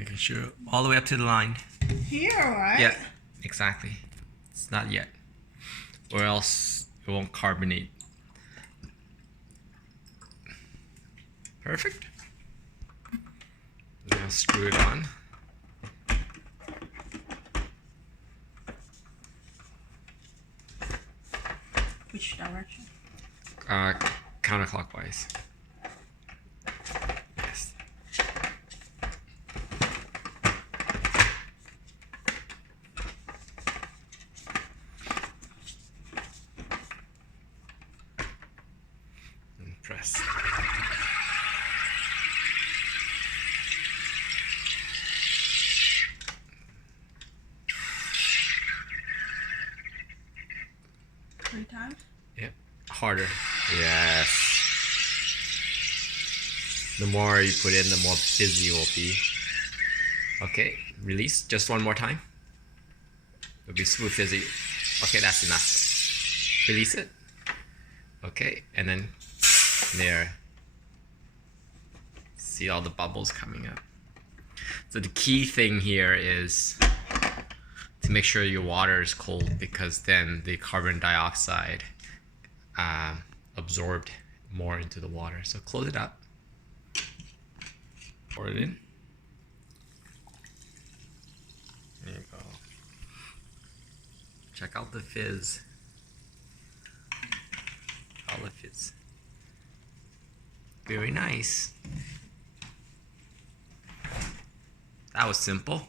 Making sure all the way up to the line. Here, right? Yeah, exactly. It's not yet, or else it won't carbonate. Perfect. Now screw it on. Which direction? Counterclockwise. Yes. And press. Three times? Yep. Harder. Yes. The more you put in, the more busy it will be. Okay, release. Just one more time. It'll be smooth as it. Okay, that's enough. Release it. Okay, and then there. See all the bubbles coming up. So the key thing here is to make sure your water is cold, because then the carbon dioxide absorbed more into the water. So close it up. Pour it in. There you go. Check out the fizz. All the fizz. Very nice. That was simple.